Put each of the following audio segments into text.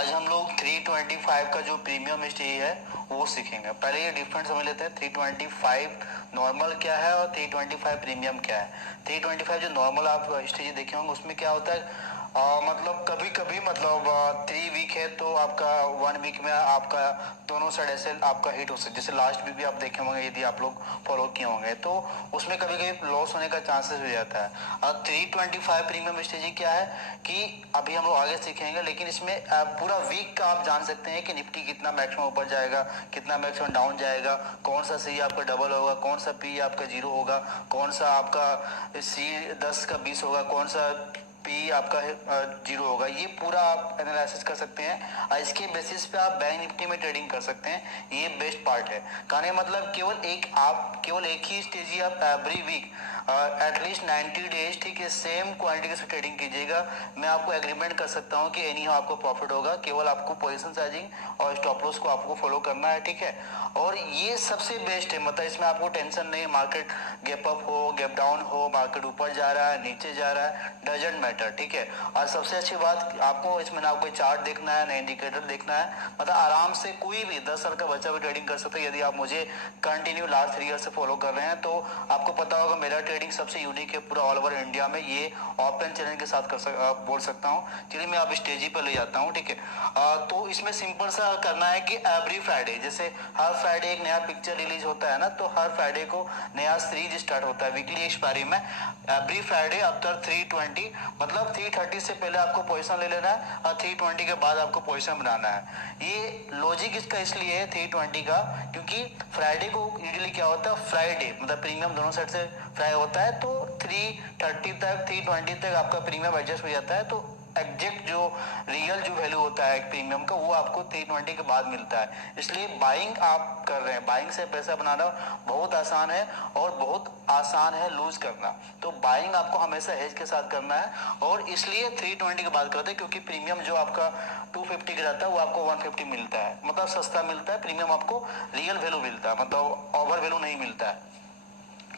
आज हम लोग 325 का जो प्रीमियम स्टेज है वो सीखेंगे। पहले ये डिफरेंस समझ लेते हैं, 325 नॉर्मल क्या है और 325 प्रीमियम क्या है। 325 जो नॉर्मल आप स्टेज देखे होंगे उसमें क्या होता है, मतलब कभी कभी मतलब 3 वीक है तो आपका 1 वीक में आपका दोनों साइड ऐसे आपका हिट हो सकता है। जैसे लास्ट वीक भी आप देखे होंगे, यदि आप लोग फॉलो किए होंगे तो उसमें कभी कभी लॉस होने का चांसेस हो जाता है। और 325 प्रीमियम स्टेज क्या है कि अभी हम लोग आगे सीखेंगे, लेकिन इसमें पूरा वीक का आप जान सकते हैं कि निफ्टी कितना मैक्सिमम ऊपर जाएगा, कितना मैक्सिमम डाउन जाएगा, कौन सा सी आपका डबल होगा, कौन सा पी आपका जीरो होगा, कौन सा आपका सी 10 का 20 होगा, कौन सा पी आपका जीरो होगा। ये पूरा आप एनालिसिस कर सकते हैं और इसके बेसिस पे आप बैंक निफ्टी में ट्रेडिंग कर सकते हैं। ये बेस्ट पार्ट है। कहने मतलब केवल एक ही स्टेज ही आप एवरी वीक एटलीस्ट 90 डेज ठीक है सेम क्वांटिटी से ट्रेडिंग कीजिएगा। मैं आपको एग्रीमेंट कर सकता हूँ कि एनी आपको प्रॉफिट होगा। केवल आपको पोजीशन साइजिंग और स्टॉप लॉस को आपको फॉलो करना है, ठीक है। और ये सबसे बेस्ट है, मतलब इसमें आपको टेंशन नहीं है। मार्केट गैप अप हो, गैप डाउन हो, मार्केट ऊपर जा रहा है, नीचे जा रहा है, डजेंट मैटर, ठीक है। और सबसे अच्छी बात आपको इसमें ना कोई चार्ट देखना है ना इंडिकेटर देखना है, मतलब आराम से कोई भी 10 साल का बच्चा भी ट्रेडिंग कर सकता है। यदि आप मुझे कंटिन्यू लास्ट 3 ईयर से फॉलो कर रहे हैं तो आपको पता होगा मेरा ट्रेडिंग सबसे यूनिक है पूरा ऑल ओवर इंडिया में। ये ओपन चैलेंज के साथ बोल सकता हूँ। चलिए मैं आप स्टेज पर ले जाता हूँ, ठीक है। तो इसमें सिंपल सा करना है कि एवरी फ्राइडे, जैसे हर फ्राइडे एक नया पिक्चर रिलीज होता है ना, तो हर फ्राइडे को नया सीरीज स्टार्ट होता है वीकली एक्सपायरी में। एवरी फ्राइडे आफ्टर 320 मतलब 330 से पहले आपको पोजीशन ले लेना है और 320 के बाद आपको पोजीशन बनाना है। ये लॉजिक इसका इसलिए है 320 का, क्योंकि फ्राइडे को यूजुअली क्या होता है, फ्राइडे मतलब प्रीमियम दोनों साइड से फ्राई होता है, तो 330 तक 320 तक आपका प्रीमियम एडजस्ट हो जाता है। तो एग्जैक्ट जो रियल जो वैल्यू होता है प्रीमियम का वो आपको 320 के बाद मिलता है। इसलिए बाइंग आप कर रहे हैं, बाइंग से पैसा बनाना बहुत आसान है और बहुत आसान है लूज करना। तो बाइंग आपको हमेशा हेज के साथ करना है और इसलिए 320 की बात करते हैं, क्योंकि प्रीमियम जो आपका 250 का रहता है वो आपको 150 मिलता है, मतलब सस्ता मिलता है। प्रीमियम आपको रियल वैल्यू मिलता है, मतलब ओवर वैल्यू नहीं मिलता है।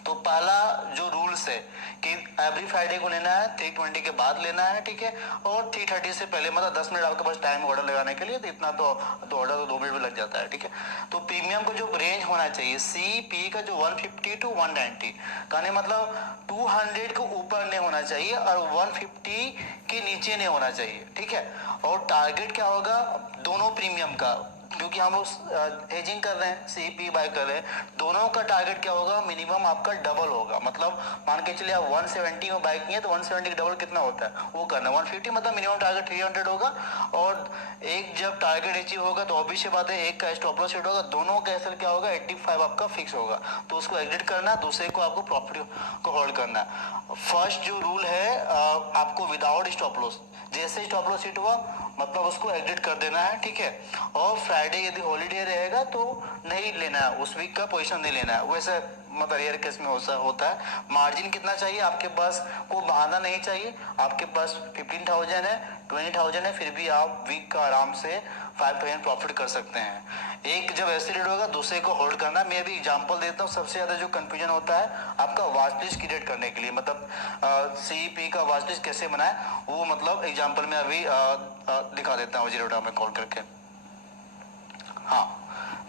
तो पहला जो रूल्स है कि एवरी फ्राइडे को लेना है, 320 के बाद लेना है, ठीक है। और 330 से पहले, मतलब 10 मिनट आपके पास टाइम ऑर्डर लगाने के लिए, तो इतना तो ऑर्डर तो 2 मिनट में लग जाता है, ठीक है। तो प्रीमियम का जो रेंज होना चाहिए सी पी का जो 150 टू 190 कहने मतलब 200 के ऊपर नहीं होना चाहिए और 150 के नीचे नहीं होना चाहिए, ठीक है। और टारगेट क्या होगा दोनों प्रीमियम का, क्योंकि हम लोग हेजिंग कर रहे हैं, सीपी बाय कर रहे हैं, दोनों का टारगेट क्या होगा, मिनिमम आपका डबल होगा। मतलब मान के चलिए आप 170 में बाय किए तो 170 का डबल कितना होता है वो करना 150, मतलब मिनिमम टारगेट 300 होगा। और एक जब टारगेट अचीव होगा तो ऑब्वियस बात है एक का स्टॉप लॉस हिट होगा, दोनों का एसएल क्या होगा 85 आपका फिक्स होगा, तो उसको एग्जिट करना, दूसरे को आपको प्रॉफिट को होल्ड करना। फर्स्ट जो रूल है आपको विदाउट स्टॉप लॉस, जैसे स्टॉप लॉस हिट हुआ मतलब उसको एग्जिट कर देना है, ठीक है। और फ्राइडे यदि हॉलीडे रहेगा तो नहीं लेना है, उस वीक का पोजीशन नहीं लेना है। वैसे मतलब रेयर केस में होता है। मार्जिन कितना चाहिए आपके पास, को बहाना नहीं चाहिए। आपके पास 15,000 है, 20,000 है, फिर भी आप वीक का आराम से 5% प्रॉफिट कर सकते हैं। एक जब ऐसे रेट होगा दूसरे को होल्ड करना। मैं भी एग्जांपल देता हूँ। सबसे ज्यादा जो कंफ्यूजन होता है आपका वाच लिस्ट क्रिएट करने के लिए, मतलब सीईपी का वाच लिस्ट कैसे बनाए, वो मतलब एग्जांपल में अभी दिखा देता हूँ जीरो में कॉल करके। हाँ,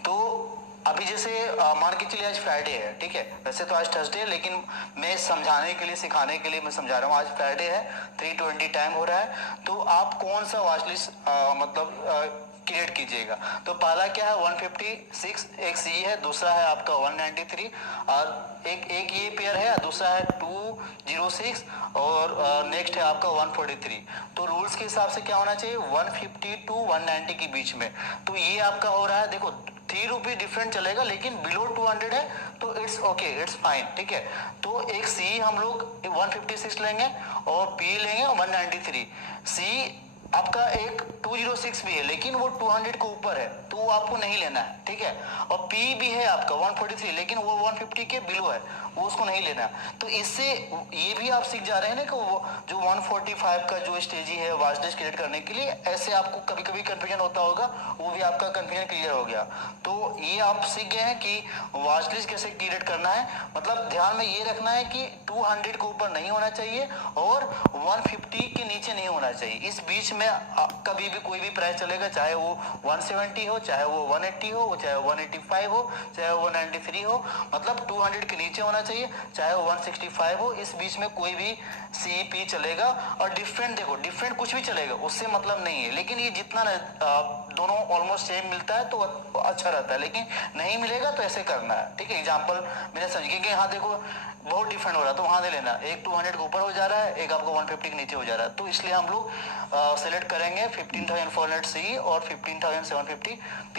तो अभी जैसे मान के चलिए आज फ्राइडे है, ठीक है। वैसे तो आज थर्सडे है, लेकिन मैं समझाने के लिए सिखाने के लिए मैं समझा रहा हूँ। आज फ्राइडे है, 320 टाइम हो रहा है, तो आप कौन सा वॉच लिस्ट मतलब क्रिएट कीजिएगा। तो पहला क्या है 156, एक सी है, दूसरा है आपका 193 और एक ये पेयर है, दूसरा है 206 और नेक्स्ट है आपका 143। तो रूल्स के हिसाब से क्या होना चाहिए 150 टू 190 के बीच में। तो ये आपका हो रहा है, देखो 3 रुपये डिफरेंट चलेगा, लेकिन बिलो 200 है तो इट्स ओके, इट्स फाइन, ठीक है। तो एक सी हम लोग 156 लेंगे और पी लेंगे 193। सी आपका एक 206 भी है, लेकिन वो 200 के ऊपर है तो वो आपको नहीं लेना है, ठीक है। और पी भी है आपका 143, लेकिन वो 150 के बिलो है, वो उसको नहीं लेना। तो इससे ये भी आप सीख जा रहे हैं ना कि वो जो 145 का जो स्टेजी है वाच लिस्ट क्रिएट करने के लिए, ऐसे आपको कभी कभी कंफ्यूजन होता होगा, वो भी आपका कंफ्यूजन क्लियर हो गया। तो ये आप सीख गए हैं कि वाच लिस्ट कैसे क्रिएट करना है। मतलब ध्यान में ये रखना है कि 200 के ऊपर नहीं होना चाहिए और 150 के नीचे नहीं होना चाहिए, इस बीच में कभी भी कोई भी प्राइस चलेगा, चाहे वो 170 हो, चाहे वो 180 हो, चाहे वो 185 हो, चाहे वो 193 हो, मतलब 200 के नीचे होना चाहिए, चाहे वो 165 हो, इस बीच में कोई भी CP चलेगा। और डिफरेंट देखो, डिफरेंट कुछ भी चलेगा, उससे मतलब नहीं है, लेकिन ये जितना दोनों ऑलमोस्ट सेम मिलता है तो अच्छा रहता है, लेकिन नहीं मिलेगा तो ऐसे करना है, ठीक है। एग्जाम्पल मैंने समझिए कि यहाँ देखो बहुत डिफरेंट हो रहा है, तो वहां दे लेना, एक 200 के ऊपर हो जा रहा है, एक आपको 150 के नीचे हो जा रहा है, तो इसलिए हम लोग सेलेक्ट करेंगे 15,400 C और 15,750 P।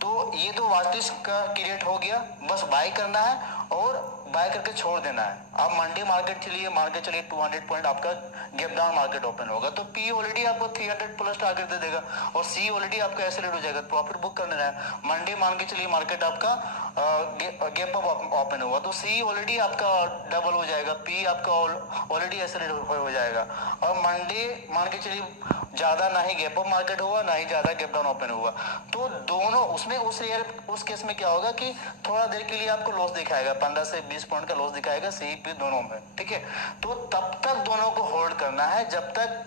तो ये तो वास्तविक का क्रिएट हो गया, बस बाय करना है और बाय करके छोड़ देना है। आप मंडे मार्केट चलिए, मार्केट चलिए 200 पॉइंट आपका गैप डाउन मार्केट ओपन होगा, तो P ऑलरेडी आपको 300 प्लस टारगेट दे देगा और C ऑलरेडी आपका एक्सेलेरेट हो जाएगा, प्रॉफिट बुक करना है। मंडे मान के चलिए मार्केट आपका गैप अप ओपन होगा, तो C ऑलरेडी आपका डबल हो जाएगा, P आपका ऑलरेडी एक्सेलेरेट हो जाएगा। और मंडे मान के चलिए ज्यादा ना ही गैप अप मार्केट होगा, ना ही ज्यादा गैप डाउन ओपन होगा, तो दोनों उसमें उस केस में क्या होगा कि थोड़ा देर के लिए आपको लॉस दिखाएगा, 15 से 20 पॉइंट का लॉस दिखाएगा CP दोनों में, ठीक है। तो तब तक दोनों को होल्ड करना है जब तक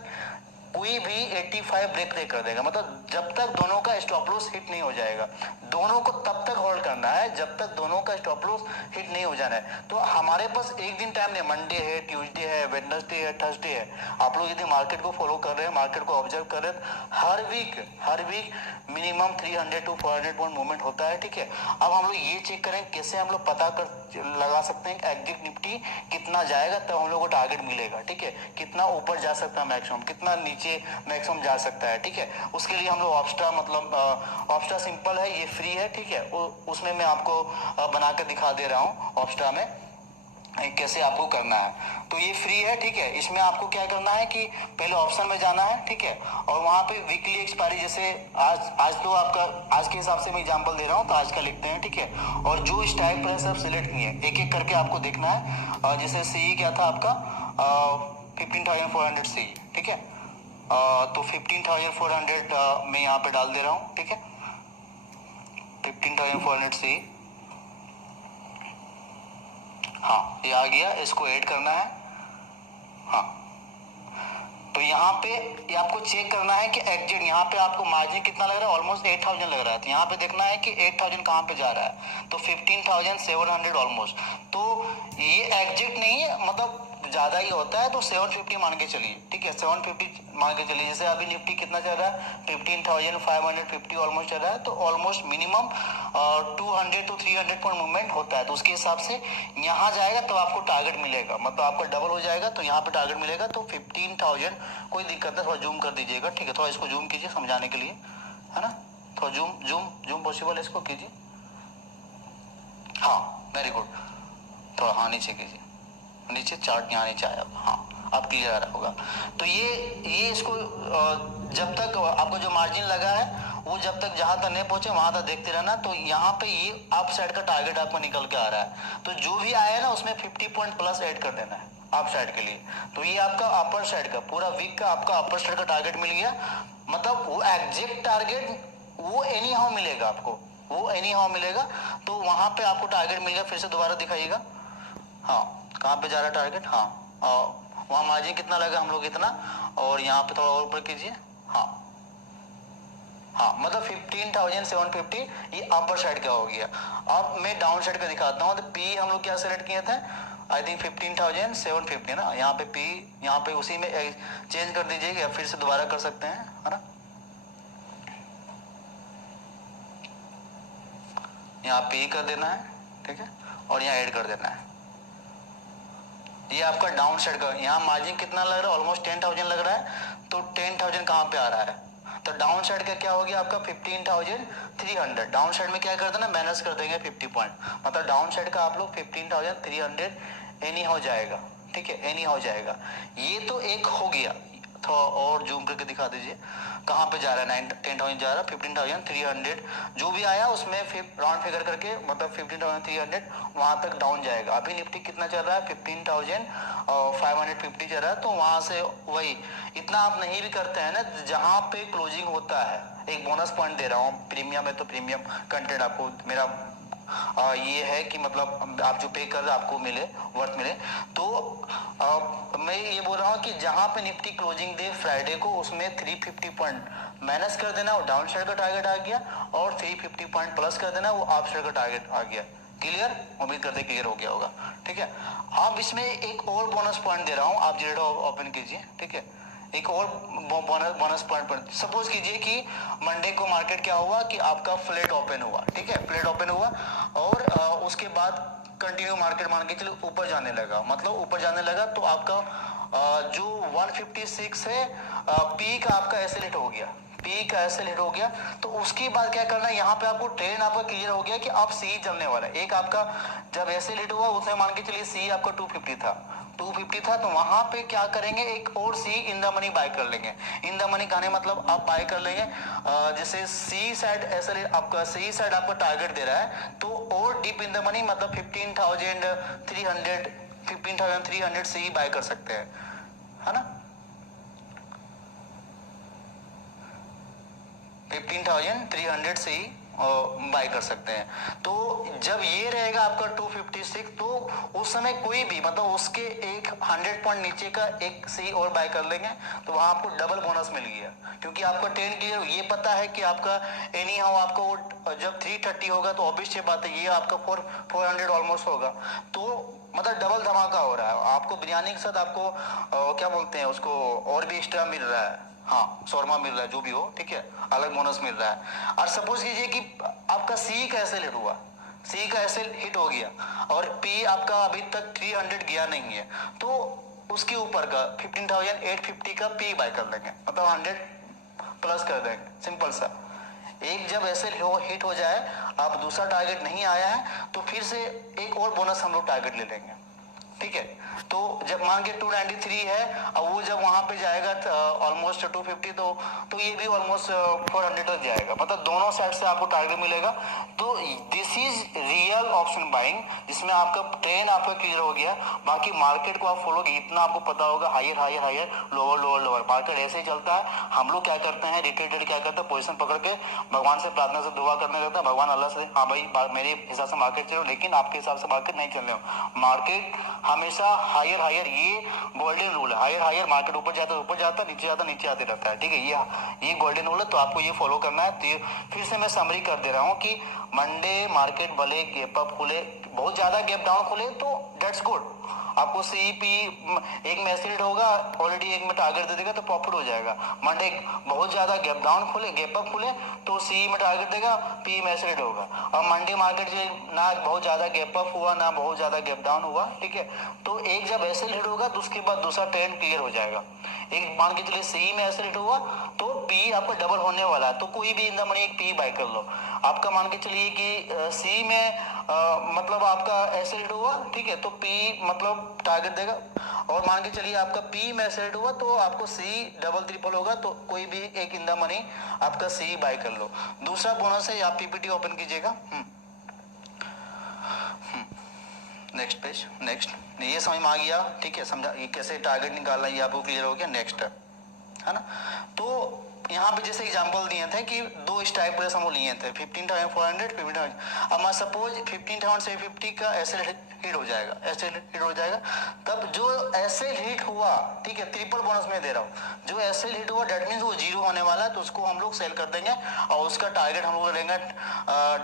कोई भी 85 ब्रेक नहीं कर देगा, मतलब जब तक दोनों का स्टॉप लॉस हिट नहीं हो जाएगा, दोनों को तब तक होल्ड करना है जब तक दोनों का स्टॉप लॉस हिट नहीं हो जाना है। तो हमारे पास एक दिन टाइम नहीं, मंडे है, ट्यूसडे है, वेडनेसडे है, थर्सडे है। आप लोग यदि मार्केट को फॉलो कर रहे हैं, मार्केट को ऑब्जर्व कर रहे हैं, हर week minimum 300 to 400 point movement होता है, ठीक है। अब हम लोग ये चेक करें कैसे हम लोग पता कर लगा सकते हैं एग्जिट निफ्टी कितना जाएगा, तब हम लोग को टारगेट मिलेगा, ठीक है। कितना ऊपर जा सकता है मैक्सिमम, कितना नीचे मैक्सिमम जा सकता है, ठीक है। उसके लिए हम लोग ऑप्स्ट्रा, मतलब ऑप्स्ट्रा सिंपल है, ये फ्री है, ठीक है। उसमें मैं आपको बना के दिखा दे रहा हूँ ऑप्स्ट्रा में कैसे आपको करना है। तो ये फ्री है, ठीक है। इसमें आपको क्या करना है कि पहले ऑप्शन में जाना है, ठीक है, और वहां पे वीकली एक्सपायरी, जैसे आज तो आपका आज के हिसाब से मैं एग्जांपल दे रहा हूँ, तो आज का लिखते हैं, ठीक है। और जो स्ट्राइक प्राइस आप सिलेक्ट किए एक एक करके आपको देखना है। जैसे CE क्या था आपका 15,400 CE, ठीक है। तो 15,400 मैं यहाँ पे डाल दे रहा हूँ, ठीक है। 15,400 CE, हाँ ये आ गया, इसको ऐड करना है। हाँ, तो यहाँ पे ये आपको चेक करना है कि एग्जिट, यहाँ पे आपको मार्जिन कितना लग रहा है, ऑलमोस्ट 8,000 लग रहा है, तो यहाँ पे देखना है कि 8,000 कहाँ पे जा रहा है, तो 15,700 ऑलमोस्ट। तो ये एग्जिट नहीं है, मतलब ज्यादा ही होता है, तो 750 मान के चलिए, ठीक है, 750 मान के चलिए। जैसे अभी निफ्टी कितना चल रहा है, 15,550 ऑलमोस्ट चल रहा है, तो almost minimum 200 to 300 point movement होता है, तो उसके हिसाब से यहाँ जाएगा तो आपको टारगेट मिलेगा, मतलब आपका डबल हो जाएगा, तो यहाँ पे टारगेट मिलेगा। तो 15,000, कोई दिक्कत नहीं, थोड़ा जूम कर दीजिएगा, ठीक है, थोड़ा इसको जूम कीजिए समझाने के लिए, है ना, थोड़ा जूम जूम जूम पॉसिबल है, इसको कीजिए, हाँ वेरी गुड, थोड़ा हाँ नीचे कीजिए, नीचे चार्ट यहाँ नीचे आया, हाँ अब क्लियर आ रहा होगा। तो ये इसको जब तक आपको जो मार्जिन लगा है वो जब तक जहां तक नहीं पहुंचे वहां तक देखते रहना। तो यहाँ पे ये अप साइड का टारगेट आपको निकल के आ रहा है, तो जो भी आया ना उसमें 50 पॉइंट प्लस ऐड कर देना है अप साइड के लिए। तो ये आपका अपर साइड का पूरा वीक का आपका अपर साइड का टारगेट मिल गया, मतलब वो एग्जैक्ट टारगेट वो एनी हाउ मिलेगा आपको, वो एनी हाउ मिलेगा। तो वहां पे आपको टारगेट मिल गया, फिर से दोबारा दिखाइएगा, हाँ कहाँ पे जा रहा है टारगेट, हाँ वहाँ मार्जिन कितना लगा हम लोग इतना, और यहाँ पे थोड़ा और ऊपर कीजिए, हाँ हाँ मतलब 15,750 ये अपर साइड का हो गया। अब मैं डाउन साइड का दिखाता हूँ। तो पी हम लोग क्या सेलेक्ट किए थे, आई थिंक 15,750 ना, यहाँ पे पी, यहाँ पे उसी में चेंज कर दीजिएगा, फिर से दोबारा कर सकते हैं, है ना, यहाँ पी कर देना है, ठीक है, और यहाँ ऐड कर देना है। ये आपका डाउन साइड का, यहाँ मार्जिन कितना लग रहा है, ऑलमोस्ट 10,000 लग रहा है, तो 10,000 कहाँ पे आ रहा है, तो डाउन साइड का क्या हो गया आपका 15,300। डाउन साइड में क्या कर देना, माइनस कर देंगे 50 पॉइंट, मतलब डाउन साइड का आप लोग 15,300 एनी हो जाएगा, ठीक है, एनी हो जाएगा। ये तो एक हो गया, थोड़ा और जूम करके दिखा दीजिए कहाँ पे जा रहा है, 10,000 जा रहा है, 15,300 जो भी आया उसमें राउंड फिगर करके, मतलब 15,300 वहां तक डाउन जाएगा। अभी निफ्टी कितना चल रहा है, 15,550 चल रहा है, तो वहां से वही इतना आप नहीं भी करते हैं ना, जहां पे क्लोजिंग होता है, एक बोनस पॉइंट दे रहा हूँ, प्रीमियम है तो प्रीमियम कंटेंट आपको मेरा ये है कि मतलब आप जो पे कर रहे आपको मिले, वर्थ मिले। तो मैं ये बोल रहा हूँ कि जहां पे निफ्टी क्लोजिंग डे फ्राइडे को, उसमें 350 पॉइंट माइनस कर देना, वो डाउन साइड का टारगेट आ गया, और 350 पॉइंट प्लस कर देना, वो अप साइड का टारगेट आ गया। क्लियर? उम्मीद करते क्लियर हो गया होगा। ठीक है, अब इसमें एक और बोनस पॉइंट दे रहा हूँ, आप जीरो ओपन कीजिए। ठीक है, एक और बोनस पॉइंट सपोज कीजिए कि मंडे को मार्केट क्या हुआ कि आपका फ्लैट ओपन हुआ। ठीक है, फ्लैट ओपन हुआ और उसके बाद कंटिन्यू मार्केट मान के चलो ऊपर जाने लगा, मतलब ऊपर जाने लगा, तो आपका जो 156 है पीक आपका ऐसे हिट हो गया, पीक ऐसे हिट हो गया। तो उसके बाद क्या करना है, यहाँ पे आपको ट्रेंड आपका क्लियर हो गया कि आप सी चलने वाला है। एक आपका जब ऐसे हिट हुआ उसमें मान के चलिए सी आपका 250 था, तो वहां पे क्या करेंगे, एक और सी इन द मनी बाय कर लेंगे। इन द मनी कहने मतलब आप बाय कर लेंगे, जैसे सी साइड ऐसे आपका सी साइड आपका टारगेट दे रहा है, तो और डीप इन द मनी मतलब 15,300 सी बाय कर सकते हैं, है ना। 15,300 से ही बाय कर सकते हैं। तो जब ये रहेगा आपका 256, तो उस समय कोई भी मतलब उसके एक 100 पॉइंट नीचे का एक सी और बाय कर लेंगे, तो वहां आपको डबल बोनस मिल गया, क्योंकि आपका 10 क्लियर ये पता है कि आपका एनी हाउ आपका वो जब 330 होगा तो ऑब्वियस सी बात है ये आपका 400 ऑलमोस्ट होगा। तो मतलब डबल धमाका हो रहा है आपको, बिरयानी के साथ आपको क्या बोलते हैं उसको, और भी एक्स्ट्रा मिल रहा है, हाँ शोरमा मिल रहा है, जो भी हो। ठीक है, अलग बोनस मिल रहा है। और सपोज कीजिए कि आपका सी का ऐसे हिट हुआ, सी का ऐसे हिट हो गया, और पी आपका अभी तक 300 गया नहीं है, तो उसके ऊपर का 15,850 का पी बाय कर लेंगे, मतलब 100 प्लस कर देंगे, सिंपल सा। एक जब ऐसे हिट हो जाए, आप दूसरा टारगेट नहीं आया है, तो फिर से एक और बोनस हम लोग टारगेट ले लेंगे। ठीक है, तो जब मान के 293 है, अब वो जब वहां पे जाएगा ऑलमोस्ट 250, तो ये भी ऑलमोस्ट 400 तक जाएगा, मतलब दोनों साइड से आपको टारगेट मिलेगा। तो this is real option buying, जिसमें आपका ट्रेंड आपका क्लियर हो गया। बाकी मार्केट को आप फॉलो, इतना आपको पता होगा, higher higher higher, lower lower lower, market ऐसे ही चलता है। हम लोग क्या करते हैं, रिटेल क्या करते हैं, पोजीशन पकड़ के भगवान से प्रार्थना से दुआ करने लगता है, भगवान अल्लाह से, हाँ भाई मेरे हिसाब से मार्केट चलो, लेकिन आपके हिसाब से मार्केट नहीं चल रहे हो। मार्केट हमेशा हायर हायर, ये गोल्डन रूल है, हायर हायर, मार्केट ऊपर जाता है ऊपर जाता है, नीचे जाता नीचे आते रहता है। ठीक है, ये गोल्डन रूल है, तो आपको ये फॉलो करना है। तो फिर से मैं समरी कर दे रहा हूँ कि मंडे मार्केट भले गैप अप खुले, बहुत ज्यादा गैप डाउन खुले, तो दैट्स गुड, आपको सीपी एक में एसिड होगा, ऑलरेडी एक में टारगेट दे देगा, तो प्रॉफिट हो जाएगा। मंडे बहुत ज्यादा गैप डाउन खुले, गैप अप खुले, तो सी में टारगेट देगा, पी में एसिड होगा। और मंडे मार्केट ना बहुत ज्यादा गैप अप हुआ, ना बहुत ज्यादा गैप डाउन हुआ। ठीक है, तो एक जब एसिड हिट होगा, तो उसके बाद दूसरा ट्रेंड क्लियर हो जाएगा। एक मान के चलिए सी में एसिड हिट हुआ, तो पी आपका डबल होने वाला है, तो कोई भी इन द मनी एक पी बाय कर लो। आपका मान के चलिए कि सी में मतलब आपका एसिड हुआ, ठीक है, तो पी मतलब टारगेट देगा। और मान के चलिए आपका पी में एसिड हुआ, तो आपको सी डबल ट्रिपल होगा, तो कोई भी एक इन द मनी आपका सी बाय कर लो। दूसरा बोनस है, आप पीपीटी ओपन कीजिएगा। नेक्स्ट पेज, नेक्स्ट, ये समझ में आ गया। ठीक है, समझा ये कैसे टारगेट निकालना, ये आपको क्लियर हो गया। नेक्स्ट है ना, तो यहाँ पे जैसे एग्जांपल दिए थे कि दो स्ट्राइक प्राइस हम लिए थे 15,400, 15,000। अब मैं सपोज 15,750 का ऐसे हिट हो जाएगा, ऐसे हिट हो जाएगा, तब जो ऐसे हिट हुआ, ठीक है, ट्रिपल बोनस में दे रहा हूँ, जो ऐसे हिट हुआ डेट मीन्स वो जीरो होने वाला है, तो उसको हम लोग सेल कर देंगे, और उसका टारगेट हम लोग लेंगे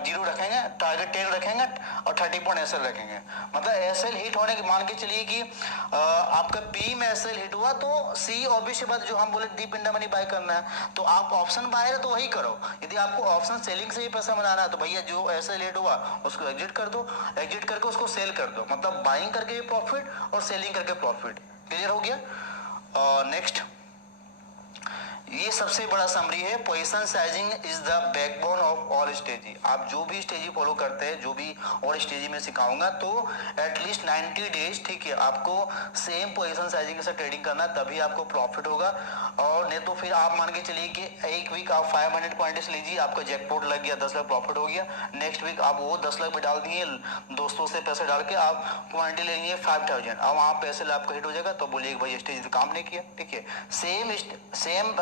जीरो रखेंगे, टारगेट 10 रखेंगे, और 30 पॉइंट एसएल रखेंगे। मतलब एसएल हिट होने के मान के चलिए कि आपका पी में एसएल हिट हुआ, तो सी ऑब्वियस बात जो हम बोले deep in the money bye करना है, तो आप ऑप्शन बायर है तो वही करो। यदि आपको ऑप्शन सेलिंग से ही पैसा बनाना है, तो भैया जो ऐसे लेट हुआ उसको एग्जिट कर दो, एग्जिट करके उसको सेल कर दो, मतलब बाइंग करके भी प्रॉफिट और सेलिंग करके प्रॉफिट। क्लियर हो गया। नेक्स्ट, ये सबसे बड़ा समरी है, position sizing is the backbone of all strategy. आप जो भी स्ट्रेटजी फॉलो करते हैं, जो भी और स्ट्रेटजी में सिखाऊंगा, तो एटलीस्ट 90 डेज, ठीक है, आपको सेम पोजीशन साइजिंग के साथ ट्रेडिंग करना, तभी आपको प्रॉफिट होगा। और नहीं तो फिर आप मान के चलिए कि एक वीक आप 500 पॉइंट्स लीजिए, आपका जैकपॉट लग गया, 10 लाख प्रॉफिट हो गया। नेक्स्ट वीक आप वो 10 लाख भी डाल दिए, दोस्तों से पैसे डाल के आप क्वांटिटी लेंगे 5000, अब वहाँ पैसे आपका हिट हो जाएगा, तो बोलिए भाई स्ट्रेटजी काम नहीं किया। ठीक है, सेम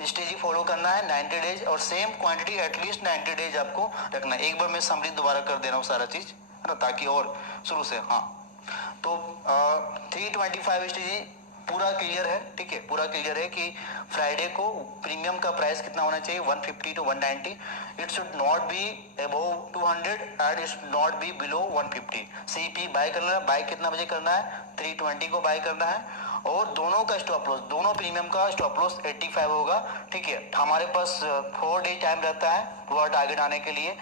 स्ट्रेटेजी फॉलो करना है 90 डेज, और सेम क्वांटिटी एटलीस्ट 90 डेज आपको रखना है। एक बार मैं समरी दोबारा कर दे रहा हूँ सारा चीज, है ना, ताकि और शुरू से। हाँ, तो 325 स्ट्रेटेजी पूरा क्लियर है, ठीक है, पूरा क्लियर है कि फ्राइडे को प्रीमियम का प्राइस कितना होना चाहिए, 150 to 190। It should not be above 200 and it should not be below 150। CP by करना है, बाय कितना बजे करना है, 320 को बाय करना है, और दोनों का स्टॉप लॉस, दोनों प्रीमियम का स्टॉप लॉस 85 होगा, ठीक है। हमारे पास 4 डे टाइम रहता है पूरा टारगेट आने के लिए,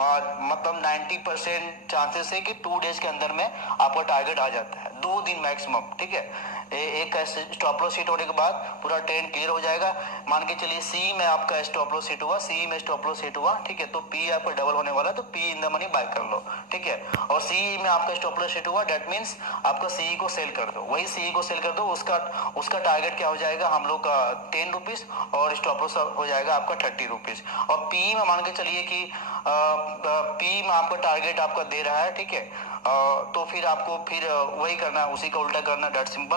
मतलब 90% चांसेस है कि 2 डेज के अंदर में आपका टारगेट आ जाता है, 2 दिन मैक्सिमम, ठीक है। एक स्टॉप लॉस हिट होने के बाद पूरा ट्रेंड क्लियर हो जाएगा। मान के चलिए सी में आपका स्टॉप लॉस हिट हुआ, सी में स्टॉप लॉस हिट हुआ, ठीक है, तो पी आपका डबल होने वाला है, तो P in the money buy कर लो, ठीक है। और सी में आपका स्टॉप लॉस हिट हुआ, दैट मींस आपका सी को सेल कर दो, वही सी को सेल कर दो, उसका टारगेट क्या हो जाएगा हम लोग का 10 रुपीज, और स्टॉप लॉस हो जाएगा आपका 30 रुपीज। और पी में मान के चलिए कि पी में आपका टारगेट आपका दे रहा है, ठीक है, तो फिर आपको फिर वही करना है, उसी का उल्टा करना है, डेट सिंपल।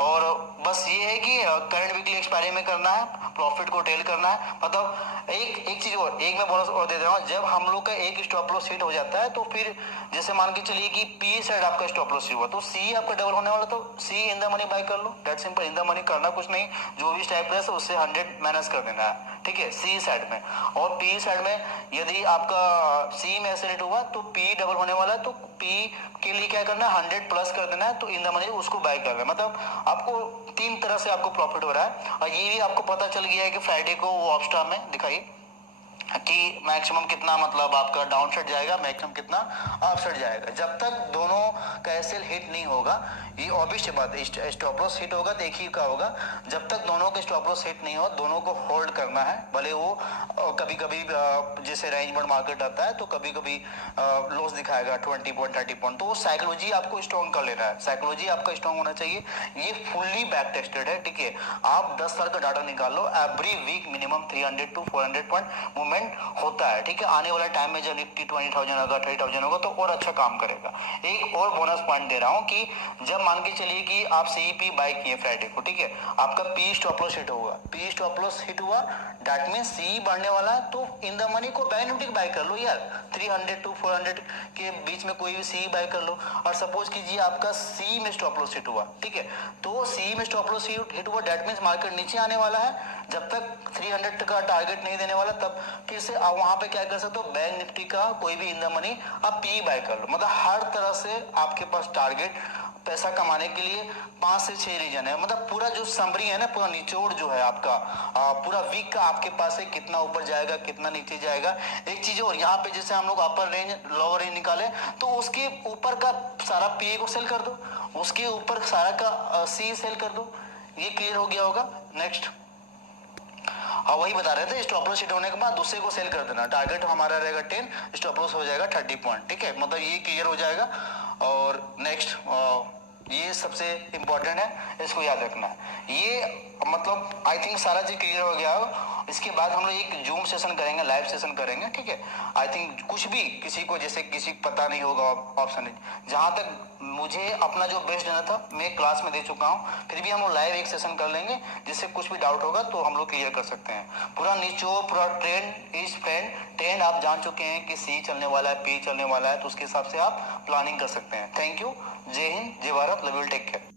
और बस ये है कि करंट वीकली एक्सपायरी में करना है, प्रॉफिट को टेल करना है। मतलब एक चीज और, एक मैं बोनस और दे रहा हूँ, जब हम लोग का एक स्टॉप लॉस हिट हो जाता है तो फिर जैसे मान के चलिए कि पी साइड आपका स्टॉप लॉस हुआ, तो सी आपका डबल होने वाला, तो C in the money buy कर लो, that simple. In the money करना कुछ नहीं, जो भी स्ट्राइक प्राइस है उससे 100 माइनस कर देना है, ठीक है, सी साइड में। और पी साइड में यदि आपका सी में ऐसे रेट हुआ तो पी डबल होने वाला है, तो पी के लिए क्या करना है, 100 प्लस कर देना है, तो इन द मनी उसको बाय करना है। मतलब आपको 3 तरह से आपको प्रॉफिट हो रहा है। और ये भी आपको पता चल गया है कि फ्राइडे को वो ऑप्स्टा में दिखाई कि मैक्सिमम कितना मतलब आपका डाउन साइड जाएगा, मैक्सिमम कितना अप साइड जाएगा। जब तक दोनों का एसएल हिट नहीं होगा, ये ऑब्वियस बात है, स्टॉप लॉस हिट होगा तो एक ही का होगा। जब तक दोनों के स्टॉप लॉस हिट नहीं हो, दोनों को होल्ड करना है। भले वो कभी कभी जैसे रेंज बाउंड मार्केट आता है तो कभी कभी लॉस दिखाएगा 20 पॉइंट 30 पॉइंट, तो वो साइकोलॉजी आपको स्ट्रॉन्ग कर लेना है, साइकोलॉजी आपका स्ट्रॉन्ग होना चाहिए। ये फुल्ली बैक टेस्टेड है, ठीक है। आप 10 साल का डाटा निकाल लो, every week minimum 300 to 400 point movement होता है, ठीक है। आने वाला टाइम में जब निफ्टी 20,000 होगा, 30,000 होगा, तो और अच्छा काम करेगा। एक और बोनस पॉइंट दे रहा हूं कि जब मान के चलिए कि आप सीईपी बाय किए फ्राइडे को, ठीक है, आपका पी स्टॉप लॉस हिट होगा, पी स्टॉप लॉस हिट हुआ, दैट मींस सी बढ़ने वाला है, तो इन द मनी को बैंक निफ्टी बाय कर लो यार, 300 to 400 के बीच में कोई भी सी बाय कर लो। और सपोज कीजिए आपका सी में स्टॉप लॉस हिट हुआ, ठीक है, तो सी में स्टॉप लॉस हिट हुआ, दैट मींस मार्केट नीचे आने वाला है। जब तक 300 का टारगेट नहीं देने वाला, तब फिर से आप वहां पे क्या कर सकते हो, बैंक निफ्टी का कोई भी इन द मनी आप पी बाय कर लो। मतलब हर तरह से आपके पास टारगेट पैसा कमाने के लिए 5 से 6 रीजन है। मतलब पूरा जो समरी है ना, पूरा निचोड़ जो है आपका पूरा वीक का आपके पास है, कितना ऊपर जाएगा कितना नीचे जाएगा। एक चीज और, यहाँ पे जैसे हम लोग अपर रेंज लोअर रेंज निकाले, तो उसके ऊपर का सारा पी को सेल कर दो, उसके ऊपर सारा का सी सेल कर दो। ये क्लियर हो गया होगा। नेक्स्ट, हाँ वही बता रहे थे, स्टॉप लॉस हिट होने के बाद दूसरे को सेल कर देना, टारगेट हमारा रहेगा 10, स्टॉप लॉस हो जाएगा 30 पॉइंट, ठीक है। मतलब ये क्लियर हो जाएगा। और नेक्स्ट, ये सबसे इंपॉर्टेंट है, इसको याद रखना है। ये मतलब आई थिंक सारा चीज क्लियर हो गया हो। इसके बाद हम लोग एक जूम सेशन करेंगे, लाइव सेशन करेंगे, ठीक है। आई थिंक कुछ भी किसी को जैसे किसी को पता नहीं होगा ऑप्शन, जहां तक मुझे अपना जो बेस्ट देना था मैं क्लास में दे चुका हूँ, फिर भी हम लोग लाइव एक सेशन कर लेंगे, जिससे कुछ भी डाउट होगा तो हम लोग क्लियर कर सकते हैं। पूरा निचोड़, पूरा ट्रेंड इज ट्रेंड आप जान चुके हैं कि सी चलने वाला है, पी चलने वाला है, तो उसके हिसाब से आप प्लानिंग कर सकते हैं। Thank you. जय हिंद, जय Bharat, love you, take care.